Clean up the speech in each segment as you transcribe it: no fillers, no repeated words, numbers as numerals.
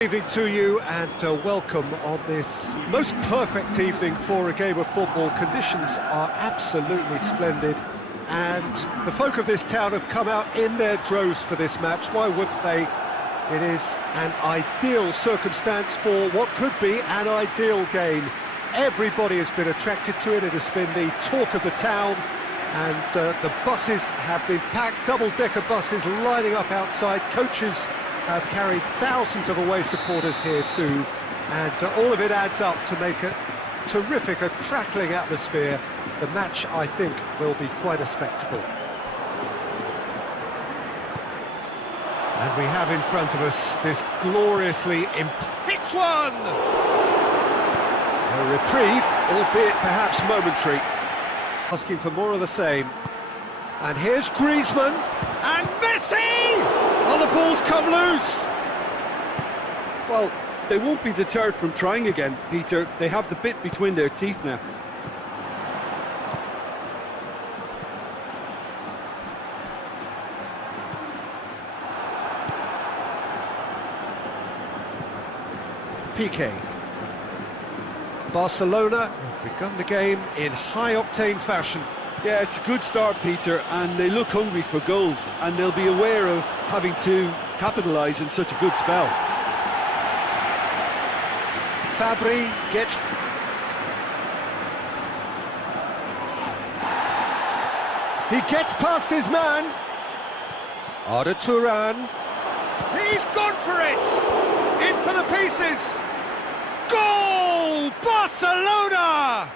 Evening to you and welcome on this most perfect evening for a game of football. Conditions are absolutely splendid and the folk of this town have come out in their droves for this match. Why wouldn't they? It is an ideal circumstance for what could be an ideal game. Everybody has been attracted to it. It has been the talk of the town, and the buses have been packed, double-decker buses lining up outside. Coaches have carried thousands of away supporters here too, and all of it adds up to make a terrific, a crackling atmosphere. The match, I think, will be quite a spectacle. And we have in front of us this gloriously hits one! A reprieve, albeit perhaps momentary. Asking for more of the same. And here's Griezmann, and Messi! Oh, the ball's come loose! Well, they won't be deterred from trying again, Peter. They have the bit between their teeth now. PK. Barcelona have begun the game in high-octane fashion. Yeah, it's a good start, Peter, and they look hungry for goals, and they'll be aware of having to capitalise in such a good spell. Fabri gets... He gets past his man. Arda Turan. He's gone for it! In for the pieces! Goal! Barcelona!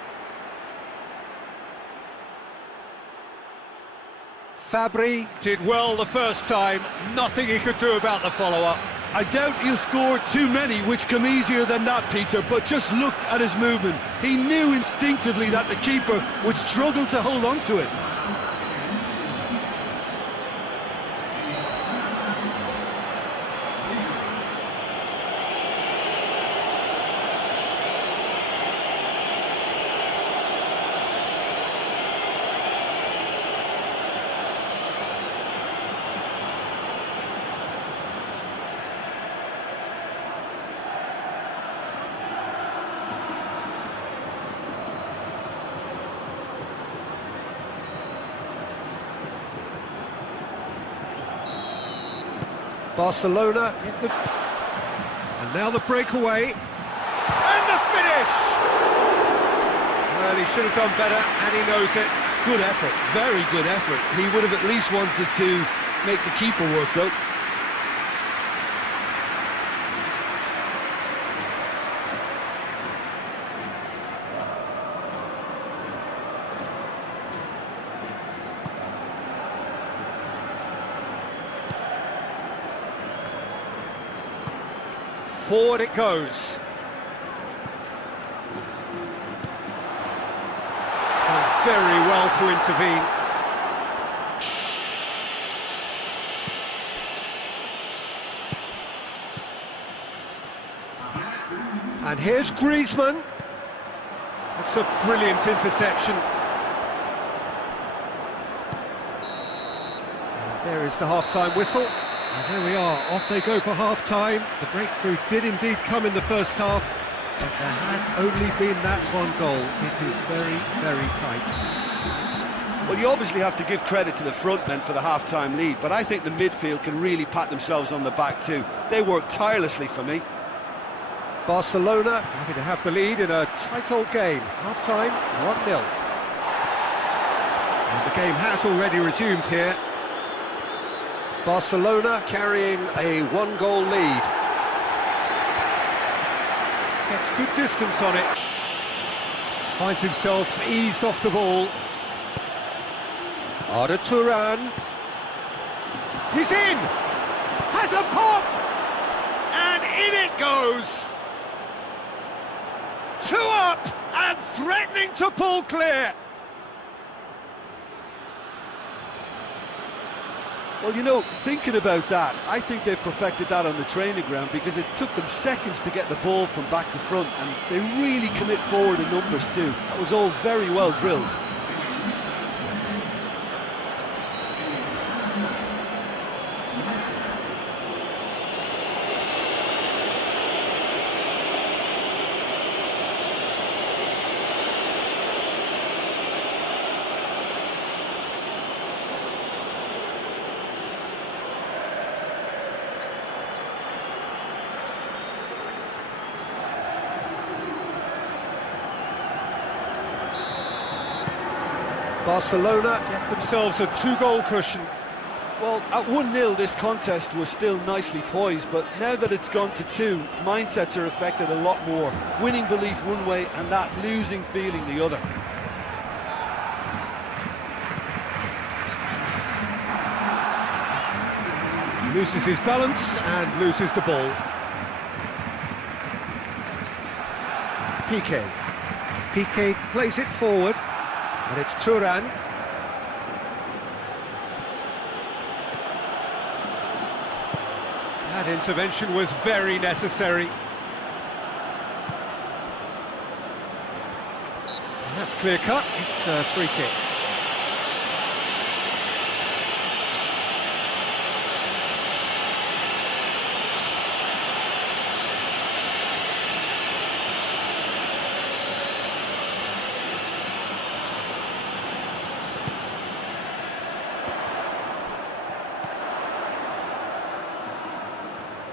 Fabri did well the first time, nothing he could do about the follow-up. I doubt he'll score too many, which come easier than that, Peter, but just look at his movement. He knew instinctively that the keeper would struggle to hold on to it. Barcelona, and now the breakaway, and the finish! Well, he should have done better, and he knows it. Good effort, very good effort. He would have at least wanted to make the keeper work, though. Forward it goes. Done very well to intervene. And here's Griezmann. That's a brilliant interception. And there is the half-time whistle. And there we are, off they go for half-time. The breakthrough did indeed come in the first half, but there has only been that one goal. It is very, very tight. Well, you obviously have to give credit to the front men for the half-time lead, but I think the midfield can really pat themselves on the back too. They work tirelessly for me. Barcelona happy to have the lead in a tight old game. Half-time, 1-0. And the game has already resumed here. Barcelona carrying a one-goal lead. Gets good distance on it. Finds himself eased off the ball. Arda Turan. He's in! Has a pop! And in it goes! 2 up and threatening to pull clear. Well, you know, thinking about that, I think they've perfected that on the training ground because it took them seconds to get the ball from back to front, and they really commit forward in numbers too. That was all very well drilled. Barcelona get themselves a 2-goal cushion. Well, at 1-0 this contest was still nicely poised, but now that it's gone to 2, mindsets are affected a lot more. Winning belief one way and that losing feeling the other. He loses his balance and loses the ball. Piqué plays it forward, and it's Turan. That intervention was very necessary. And that's clear cut, it's a free kick.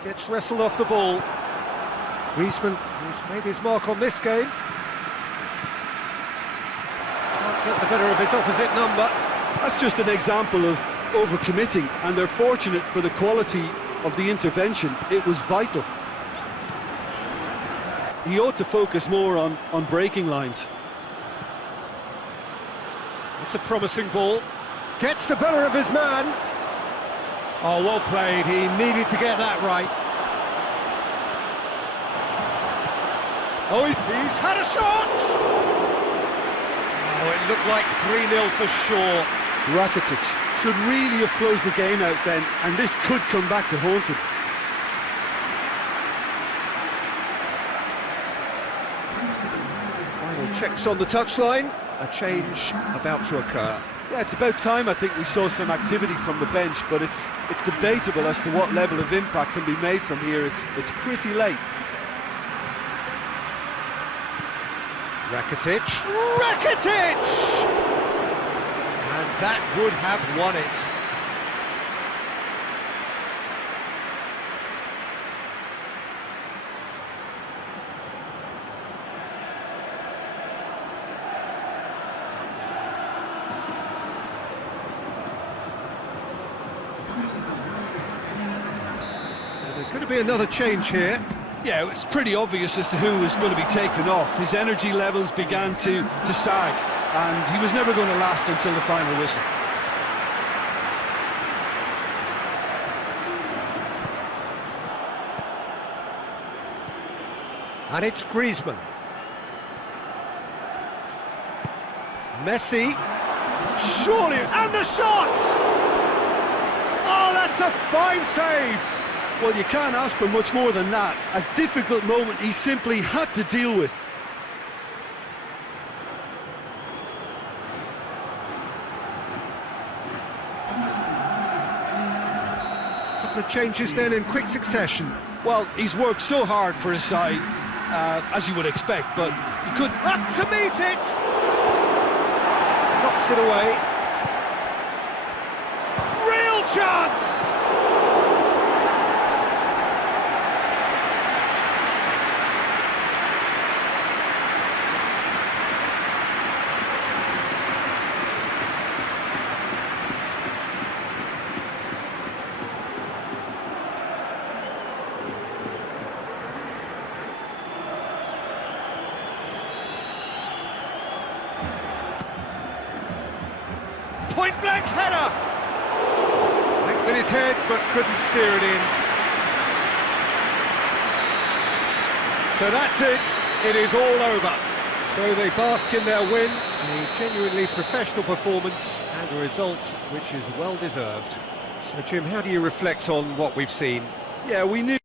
Gets wrestled off the ball. Griezmann, who's made his mark on this game. Can't get the better of his opposite number. That's just an example of overcommitting, and they're fortunate for the quality of the intervention. It was vital. He ought to focus more on breaking lines. It's a promising ball. Gets the better of his man. Oh, well played. He needed to get that right. Oh, he's had a shot! Oh, it looked like 3-0 for sure. Rakitic should really have closed the game out then, and this could come back to haunt him. Final checks on the touchline. A change about to occur. Yeah, it's about time I think we saw some activity from the bench, but it's debatable as to what level of impact can be made from here. It's pretty late. Rakitic! And that would have won it. There's going to be another change here. Yeah, it's pretty obvious as to who was going to be taken off. His energy levels began to sag, and he was never going to last until the final whistle. And it's Griezmann. Messi. Surely, and the shot! Oh, that's a fine save! Well, you can't ask for much more than that. A difficult moment he simply had to deal with. A couple of changes then in quick succession. Well, he's worked so hard for his side, as you would expect, but he could... Up to meet it! Knocks it away. Real chance! Point-blank header! Went with his head, but couldn't steer it in. So that's it. It is all over. So they bask in their win. A genuinely professional performance and a result which is well deserved. So, Jim, how do you reflect on what we've seen? Yeah, we knew